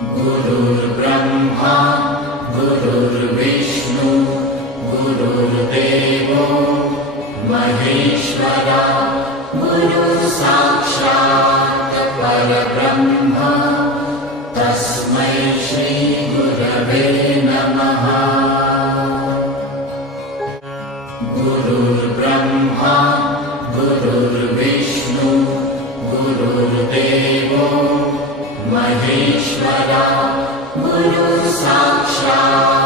गुरुर्ब्रह्मा गुरुर्विष्णु गुरुर्देवो महेश्वरा गुरुसाक्षात् परब्रह्म तस्मै श्री गुरवे नमः। गुरुर्ब्रह्मा गुरुर्विष्णु गुरुर्देवो महेश्वरा गुरुसाक्षात्